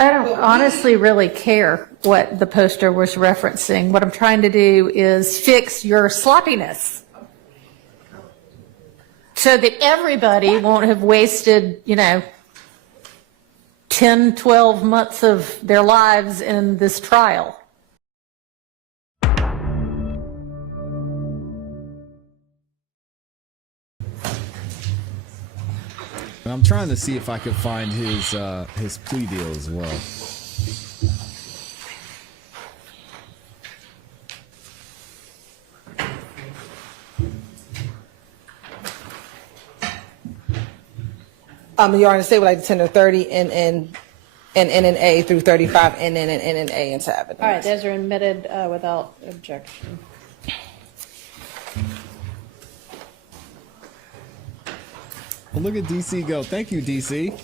I don't honestly really care what the poster was referencing. What I'm trying to do is fix your sloppiness so that everybody won't have wasted, 10, 12 months of their lives in this trial. I'm trying to see if I could find his plea deal as well. You already say what like 10 to 30 and NNA through 35 NN and NNA into evidence. All right, those are admitted without objection. Well, look at DC go. Thank you, DC.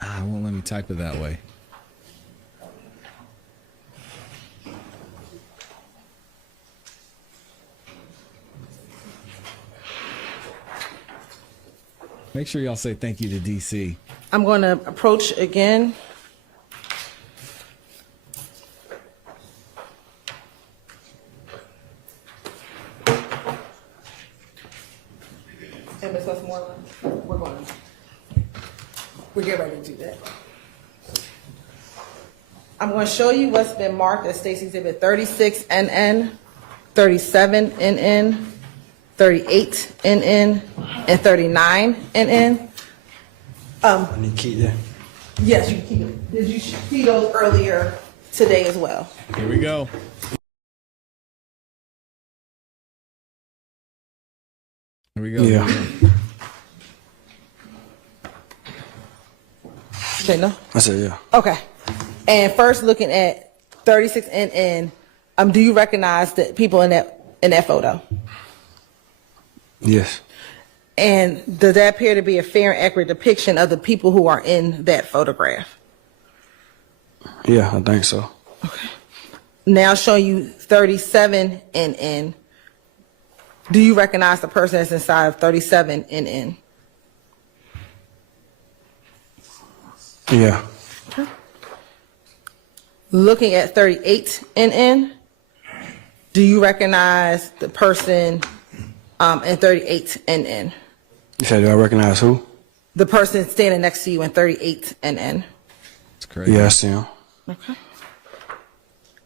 Ah, it won't let me type it that way. Make sure y'all say thank you to DC. I'm going to approach again. And Ms. Westmoreland, we're getting ready to do that. I'm going to show you what's been marked as State's Exhibit 36 NN, 37 NN, 38 NN, and 39 NN. I need to keep that. Yes, you can keep it. Did you see those earlier today as well? Here we go. Here we go. Yeah. Okay, no? I said, yeah. Okay. And first looking at 36 NN, do you recognize the people in that photo? Yes. And does that appear to be a fair and accurate depiction of the people who are in that photograph? Yeah, I think so. Okay. Now showing you 37 NN. Do you recognize the person that's inside of 37 NN? Yeah. Okay. Looking at 38 NN, do you recognize the person in 38 NN? You said, do I recognize who? The person standing next to you in 38 NN. It's crazy. Yeah, I see him. Okay.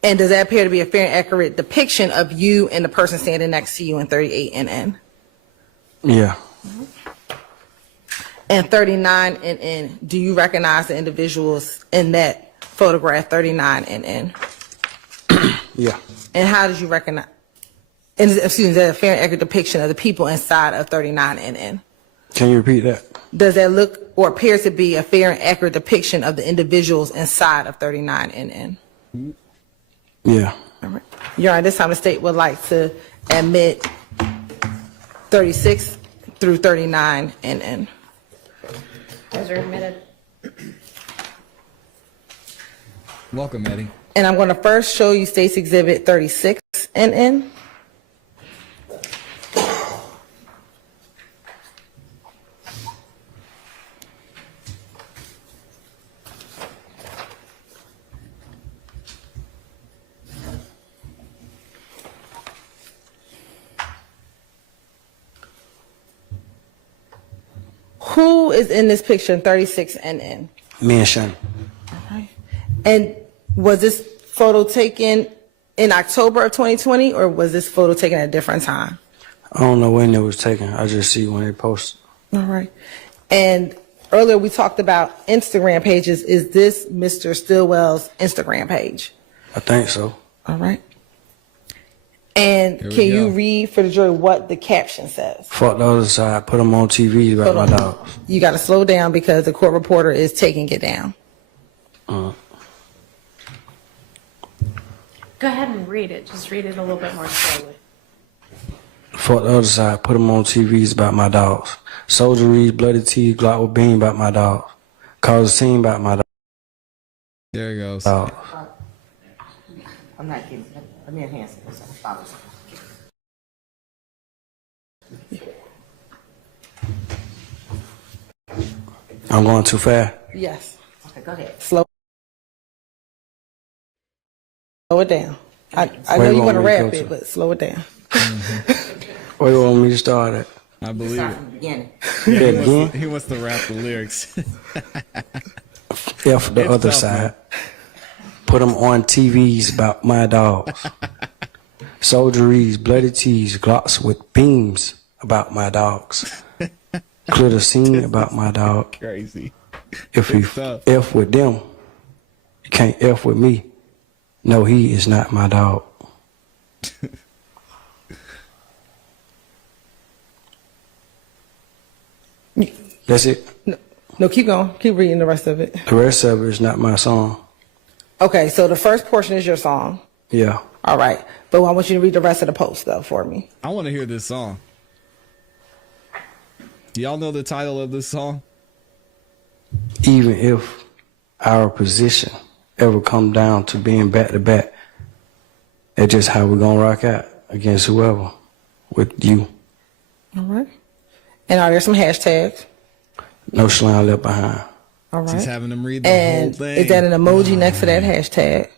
And does that appear to be a fair and accurate depiction of you and the person standing next to you in 38 NN? Yeah. And 39 NN, do you recognize the individuals in that photograph, 39 NN? Yeah. And how did you recognize, and is that a fair and accurate depiction of the people inside of 39 NN? Can you repeat that? Does that look or appears to be a fair and accurate depiction of the individuals inside of 39 NN? Yeah. All right. Your Honor, this time the state would like to admit 36 through 39 NN. Those are admitted. Welcome, Eddie. And I'm going to first show you State's Exhibit 36 NN. Who is in this picture in 36 NN? Me and Shane. Okay. And was this photo taken in October of 2020 or was this photo taken at a different time? I don't know when it was taken. I just see when they posted. All right. And earlier we talked about Instagram pages. Is this Mr. Stillwell's Instagram page? I think so. All right. And can you read for the jury what the caption says? Fuck the other side. Put them on TV about my dogs. You got to slow down because the court reporter is taking it down. Go ahead and read it. Just read it a little bit more slowly. Fuck the other side. Put them on TVs about my dogs. Soldier reads bloody teeth. Glock with beam about my dogs. Cause a scene about my dogs. There it goes. videos. I'm not kidding. Let me enhance it. I'm going too fast. Yes. Okay, go ahead. Slow it down. I know you want to rap it, but slow it down. Where you want me to start at? I believe Start it. from the beginning. He wants to rap the lyrics. F the It's other tough, side. Put them on TVs about my dogs. Soldieries, bloody tees, Glocks with beams about my dogs. Clear the scene about my dog. Crazy. If you tough. F with them, you can't F with me. No, he is not my dog. That's it. No, keep going. Keep reading the rest of it. The rest of it is not my song. Okay, so the first portion is your song. Yeah. All right. But I want you to read the rest of the post, though, for me. I want to hear this song. Do y'all know the title of this song? Even if our position ever come down to being back to back, that's just how we're going to rock out against whoever with you. All right. And are there some hashtags? No slime left behind. All right. Just having them read the And whole thing. is that an emoji next to that hashtag?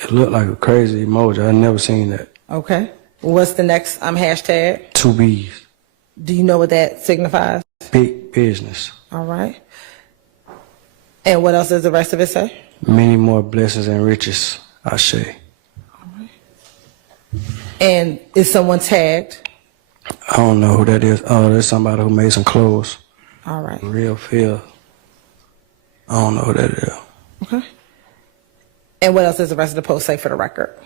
It looked like a crazy emoji. I never seen that. Okay. What's the next hashtag? 2 B's. Do you know what that signifies? Big business. All right. And what else does the rest of it say? Many more blessings and riches, I say. And is someone tagged? I don't know who that is. Oh, there's somebody who made some clothes. All right. Real feel. I don't know who that is. Okay. And what else does the rest of the post say for the record?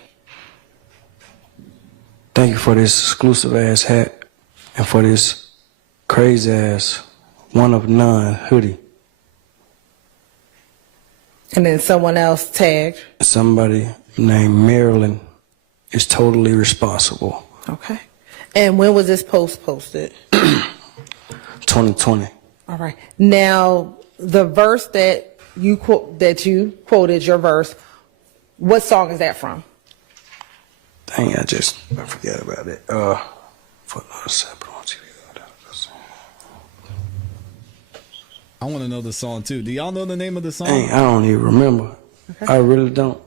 Thank you for this exclusive ass hat and for this crazy ass one of none hoodie. And then someone else tagged. Somebody named Marilyn is totally responsible. Okay. And when was this post posted? 2020. All right. Now, the verse that you quoted, your verse, what song is that from? Dang, I forgot about it. For I want to know the song too. Do y'all know the name of the song? Dang, I don't even remember. I really don't.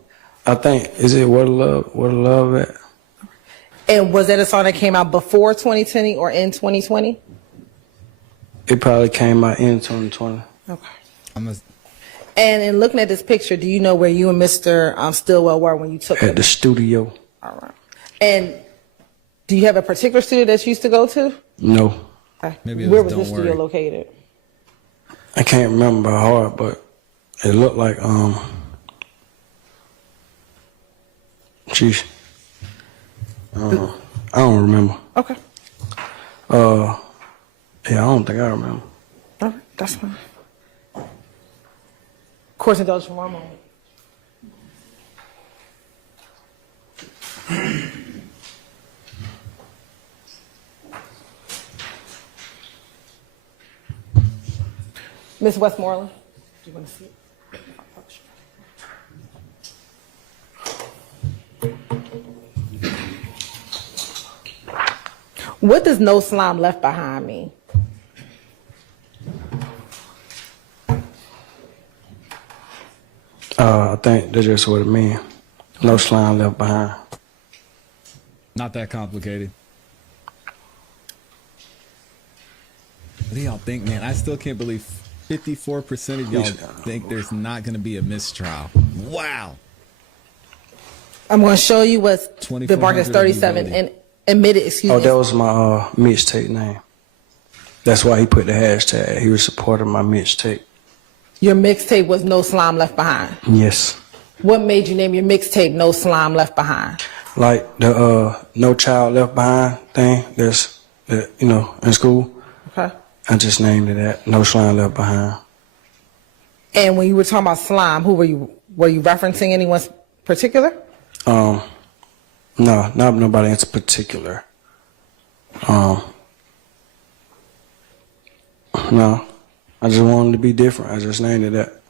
I think, is it Where the Love at? And was that a song that came out before 2020 or in 2020? It probably came out in 2020. Okay. And in looking at this picture, do you know where you and Mr. Stillwell were when you took At it? the studio. All right. And do you have a particular studio that you used to go to? No. Okay. Maybe it Where was was this Don't studio Worry. located? I can't remember by heart, but it looked like, geez. I don't remember. Okay. Yeah, I don't think I remember. All right. That's fine. Course indulgence for one moment. Ms. Westmoreland, do you want to see it? What does no slime left behind mean? I think that's just what it means. No slime left behind. Not that complicated. What do y'all think, man? I still can't believe 54% of y'all think there's not going to be a mistrial. Wow. I'm going to show you what's been marked as 37 and admitted, excuse Oh, me. that was my mixtape name. That's why he put the hashtag. He was supporting my mixtape. Your mixtape was No Slime Left Behind. Yes. What made you name your mixtape No Slime Left Behind? Like the No Child Left Behind thing that's, in school. Okay. I just named it that. No Slime Left Behind. And when you were talking about slime, who were you referencing anyone particular? No, not nobody in particular. No, I just wanted to be different. I just named it that.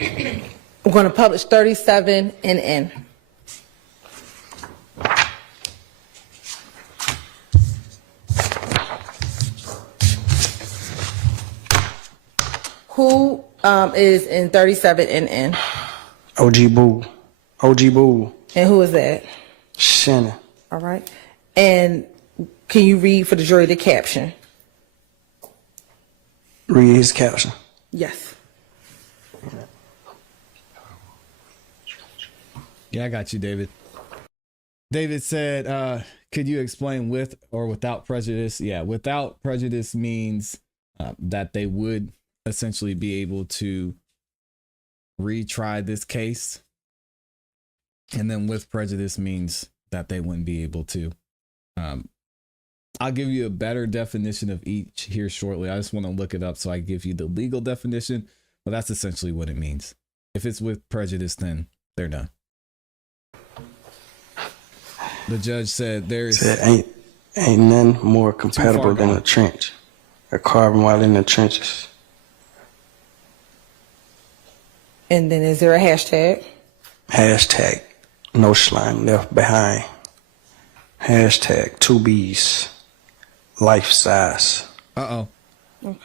I'm going to publish 37 NN. Who is in 37 NN? OG Boo. OG Boo. And who is that? Shannon. All right. And can you read for the jury the caption? Read his caption. Yes. Yeah, I got you, David. David said, could you explain with or without prejudice? Yeah, without prejudice means that they would essentially be able to retry this case. And then with prejudice means that they wouldn't be able to. I'll give you a better definition of each here shortly. I just want to look it up so I give you the legal definition, but that's essentially what it means. If it's with prejudice, then they're done. The judge said there's Said ain't none more compatible than a trench. A carbon while in the trenches. And then is there a hashtag? Hashtag no slime left behind. Hashtag 2Bs. Life size. Uh-oh. Okay.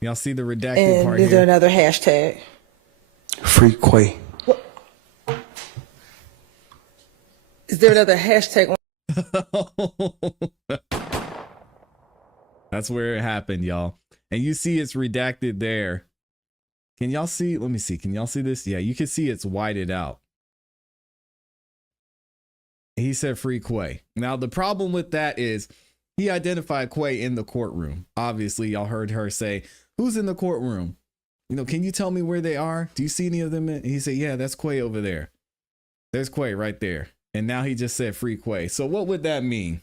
Y'all see the redacted And part is there here? another hashtag? Free Quay. Is there another hashtag? That's where it happened, y'all. And you see it's redacted there. Can y'all see? Let me see. Can y'all see this? Yeah, you can see it's whited out. He said free Quay. Now, the problem with that is he identified Quay in the courtroom. Obviously, y'all heard her say, who's in the courtroom? You know, can you tell me where they are? Do you see any of them? And he said, yeah, that's Quay over there. There's Quay right there. And now he just said free Quay. So what would that mean?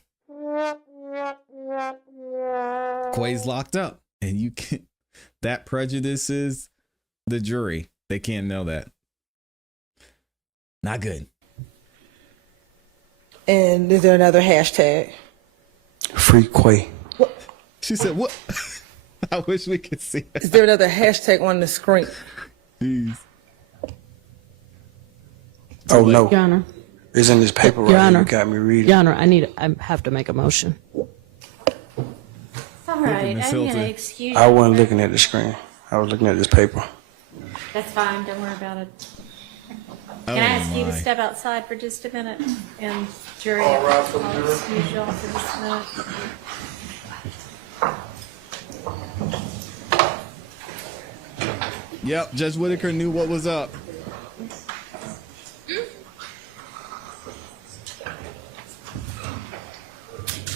Quay's locked up. And you can that prejudices the jury. They can't know that. Not good. And is there another hashtag? Free Quay. She said, what? I wish we could see it. Is there another hashtag on the screen? Jeez. Oh no. Your Honor. It's in this paper Your right here. Honor. You got me reading. Your Honor, I have to make a motion. All right, Miss I'm going Hilton. to excuse I you. wasn't looking at the screen. I was looking at this paper. That's fine, don't worry about it. Oh, Can I ask you to my. step outside for just a minute? And jury, I'll excuse you all for just a minute. Yep, Judge Whitaker knew what was up.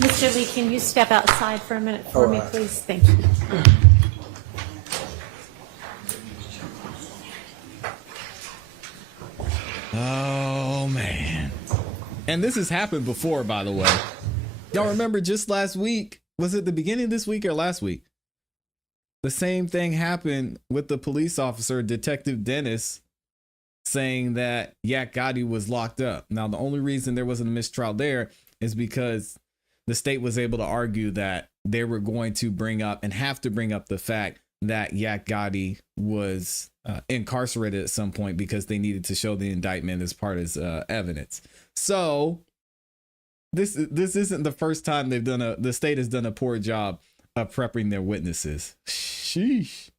Mr. Lee, can you step outside for a minute for me, please? Thank you. Oh, man. And this has happened before, by the way. Y'all remember just last week? Was it the beginning of this week or last week? The same thing happened with the police officer, Detective Dennis, saying that Yak Gotti was locked up. Now, the only reason there wasn't a mistrial there is because the state was able to argue that they were going to bring up and have to bring up the fact that Yak Gotti was incarcerated at some point because they needed to show the indictment as part of evidence. So this isn't the first time the state has done a poor job of prepping their witnesses. Sheesh.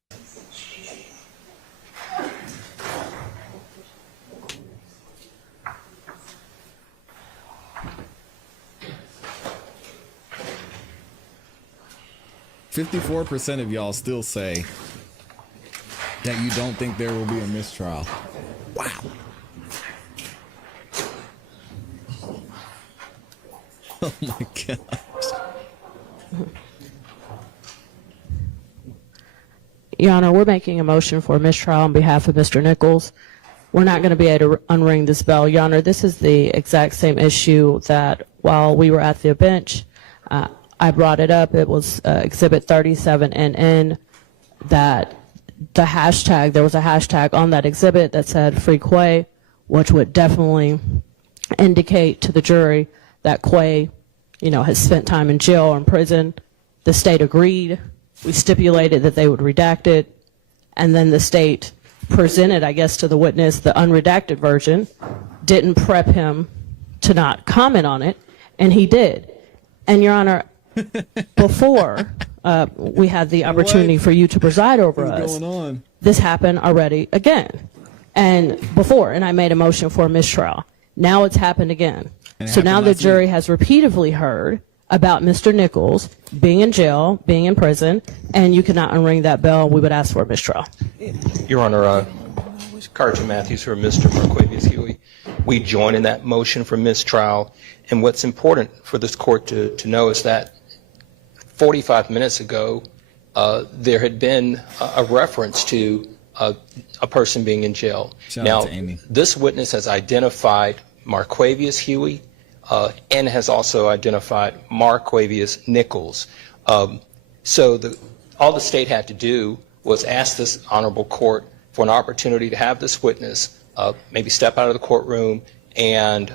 %54% of y'all still say that you don't think there will be a mistrial. Wow. Oh my gosh. Your Honor, we're making a motion for a mistrial on behalf of Mr. Nichols. We're not going to be able to unring this bell. Your Honor, this is the exact same issue that while we were at the bench, I brought it up. It was Exhibit 37NN that the hashtag, there was a hashtag on that exhibit that said free Quay, which would definitely indicate to the jury that Quay, has spent time in jail or in prison. The state agreed. We stipulated that they would redact it. And then the state presented, I guess, to the witness the unredacted version, didn't prep him to not comment on it, and he did. And Your Honor, before we had the opportunity for you to preside over us, going on? this happened already again. And before, and I made a motion for a mistrial. Now it's happened again. And it So now happened the last jury week. has repeatedly heard about Mr. Nichols being in jail, being in prison, and you cannot unring that bell. We would ask for a mistrial. Your Honor, Carter Matthews for Mr. Marquavius Huey. We join in that motion for mistrial. And what's important for this court to know is that 45 minutes ago, there had been a reference to a person being in jail. Shout now, out to Amy. this witness has identified Marquavius Huey and has also identified Marquavius Nichols. So all the state had to do was ask this honorable court for an opportunity to have this witness maybe step out of the courtroom and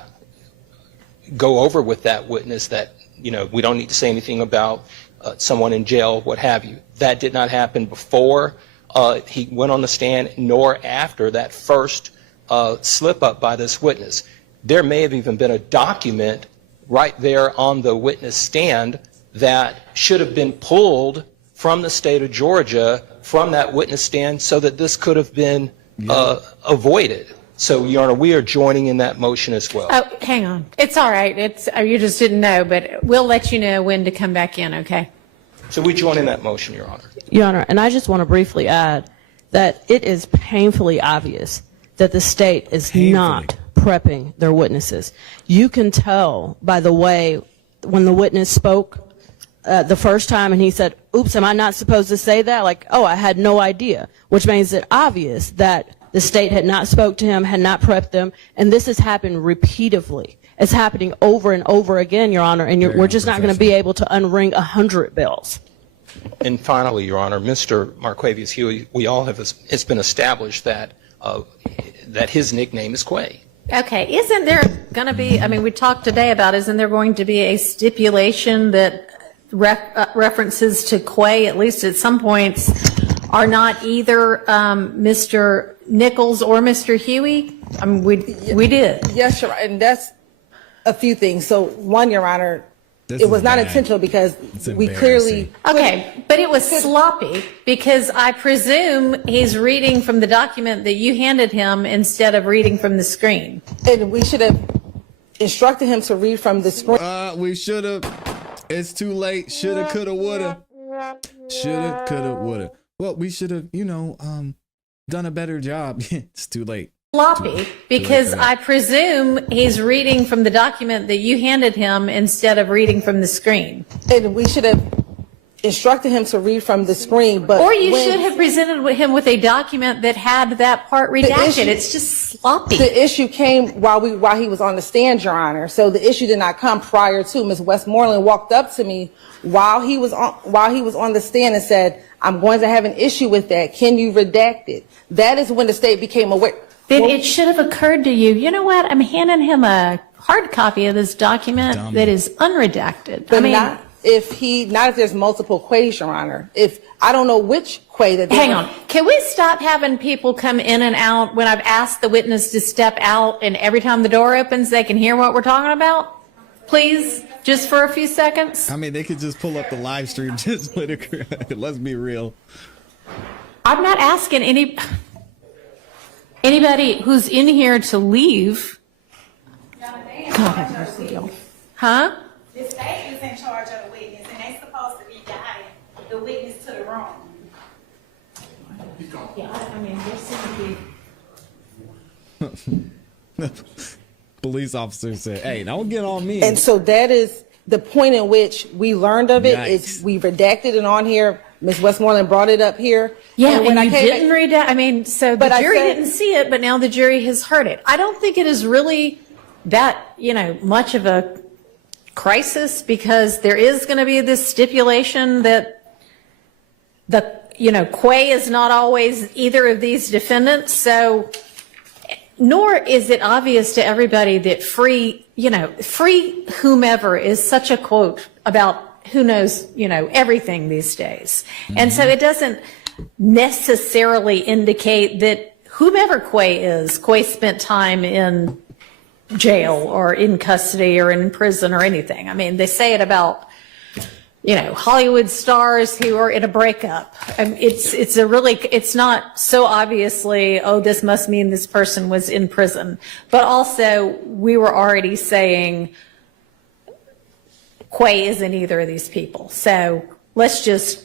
go over with that witness that, you know, we don't need to say anything about someone in jail, what have you. That did not happen before he went on the stand, nor after that first slip up by this witness. There may have even been a document right there on the witness stand that should have been pulled from the state of Georgia from that witness stand so that this could have been avoided. So, Your Honor, we are joining in that motion as well. Oh, hang on. It's all right. You just didn't know, but we'll let you know when to come back in, okay? So we join in that motion, Your Honor. Your Honor, and I just want to briefly add that it is painfully obvious that the state is not prepping their witnesses. You can tell by the way when the witness spoke the first time and he said, oops, am I not supposed to say that? Like, oh, I had no idea, which makes it obvious that the state had not spoke to him, had not prepped them, and this has happened repeatedly. It's happening over and over again, Your Honor, and we're just not going to be able to unring 100 bells. And finally, Your Honor, Mr. Marquavius Huey, it's been established that that his nickname is Quay. Okay, isn't there going to be, I mean, we talked today about, isn't there going to be a stipulation that references to Quay, at least at some points, are not either Mr. Nichols or Mr. Huey? I mean, we did. Yes, Your Honor, and that's a few things. So one, Your Honor, This it was is not bad. intentional because It's we clearly. Okay, but it was sloppy because I presume he's reading from the document that you handed him instead of reading from the screen. And we should have instructed him to read from the screen. We should have. It's too late. Shoulda, coulda, woulda. Shoulda, coulda, woulda. Well, we should have, done a better job. It's too late. Sloppy because I presume he's reading from the document that you handed him instead of reading from the screen. And we should have instructed him to read from the screen. But Or you when should have presented him with a document that had that part redacted. issue- It's just sloppy. The issue came while he was on the stand, Your Honor. So the issue did not come prior to. Ms. Westmoreland walked up to me while he was on the stand and said, "I'm going to have an issue with that. Can you redact it?" That is when the state became aware. Then it should have occurred to you, you know what, I'm handing him a hard copy of this document that is unredacted. But not if there's multiple Quays, Your Honor. If I don't know which Quay that. Hang on. Can we stop having people come in and out when I've asked the witness to step out and every time the door opens they can hear what we're talking about? Please, just for a few seconds. I mean, they could just pull up the live stream, just Whitaker. Let's be real. I'm not asking anybody who's in here to leave. God have mercy, y'all. Huh? The state is in charge of the witness, and they're supposed to be guiding the witness to the room. Yeah, I mean, there seems to be. Police officer said, "Hey, don't get on me." And so that is the point in which we learned of it. Yikes. Is we redacted it on here. Ms. Westmoreland brought it up here. Yeah, when and I you came didn't read that. I mean, so the But I jury said- didn't see it, but now the jury has heard it. I don't think it is really that, much of a crisis because there is going to be this stipulation that Quay is not always either of these defendants. So, nor is it obvious to everybody that free whomever is such a quote about who knows, everything these days. And so it doesn't necessarily indicate that whomever Quay is, Quay spent time in jail or in custody or in prison or anything. I mean, they say it about, Hollywood stars who are in a breakup. It's not so obviously, oh, this must mean this person was in prison. But also, we were already saying Quay isn't either of these people. So let's just,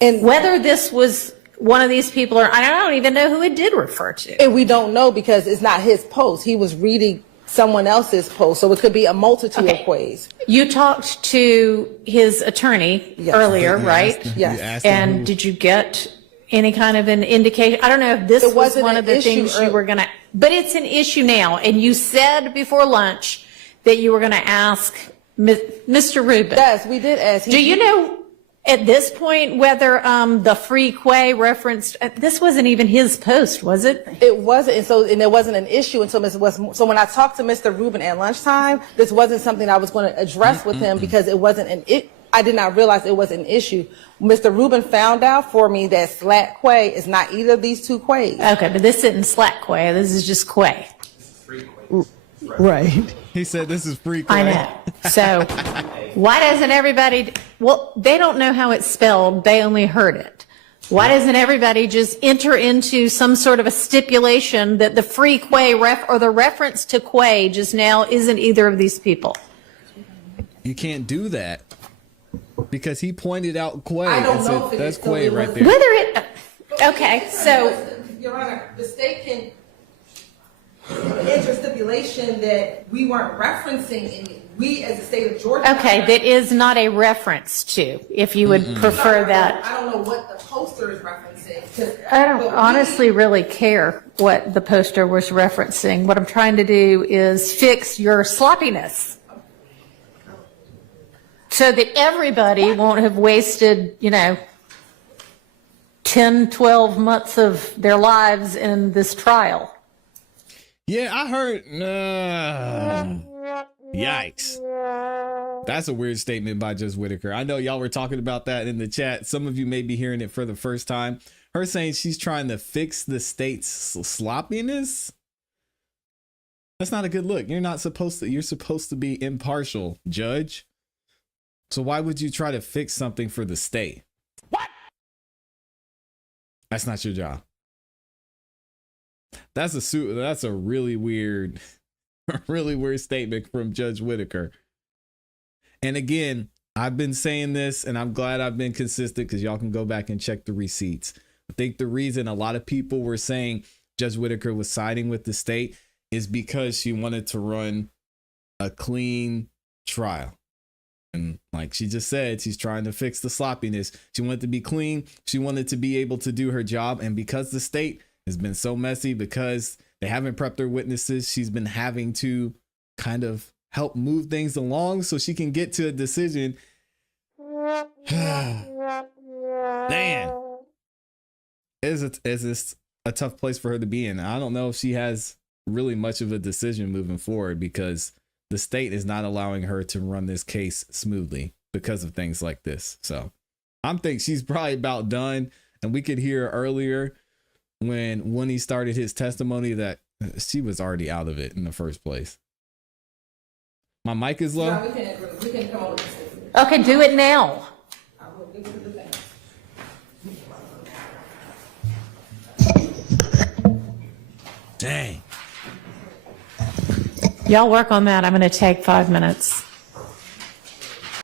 and whether this was one of these people, or I don't even know who it did refer to. And we don't know because it's not his post. He was reading someone else's post, so it could be a multitude of Quays. You talked to his attorney earlier, right? Yes. And did you get any kind of an indication? I don't know if this was one of the things you were going to, but it's an issue now. And you said before lunch that you were going to ask Mr. Rubin. Yes, we did ask. Do you know at this point whether the free Quay referenced, this wasn't even his post, was it? It wasn't, and there wasn't an issue until Ms. Westmoreland. So when I talked to Mr. Rubin at lunchtime, this wasn't something I was going to address with him because it wasn't I did not realize it was an issue. Mr. Rubin found out for me that Slat Quay is not either of these two Quays. Okay, but this isn't Slat Quay, this is just Quay. Right. He said this is free. I know. So why doesn't everybody, well, they don't know how it's spelled. They only heard it. Why doesn't everybody just enter into some sort of a stipulation that the free Quay or the reference to Quay just now isn't either of these people? You can't do that because he pointed out Quay I don't and know said if that's it Quay is, right there. Whether it, okay, so. Your Honor, the state can enter stipulation that we weren't referencing, and we as the state of Georgia. Okay, that is not a reference to, if you would prefer that. I don't know what the poster is referencing. I don't honestly really care what the poster was referencing. What I'm trying to do is fix your sloppiness so that everybody won't have wasted, 10, 12 months of their lives in this trial. Yeah, I heard. Yikes. That's a weird statement by Judge Whitaker. I know y'all were talking about that in the chat. Some of you may be hearing it for the first time. Her saying she's trying to fix the state's sloppiness. That's not a good look. You're supposed to be impartial, Judge. So why would you try to fix something for the state? What? That's not your job. That's a really weird statement from Judge Whitaker. And again, I've been saying this and I'm glad I've been consistent because y'all can go back and check the receipts. I think the reason a lot of people were saying Judge Whitaker was siding with the state is because she wanted to run a clean trial. And like she just said, she's trying to fix the sloppiness. She wanted to be clean. She wanted to be able to do her job. And because the state has been so messy, because they haven't prepped their witnesses, she's been having to kind of help move things along so she can get to a decision. Man, it's a tough place for her to be in. I don't know if she has really much of a decision moving forward because the state is not allowing her to run this case smoothly because of things like this. So I think she's probably about done. And we could hear earlier when he started his testimony that she was already out of it in the first place. My mic is low. No, we can come over to this. Okay, do it now. I will give it to the thing. Dang. Y'all work on that. I'm going to take 5 minutes.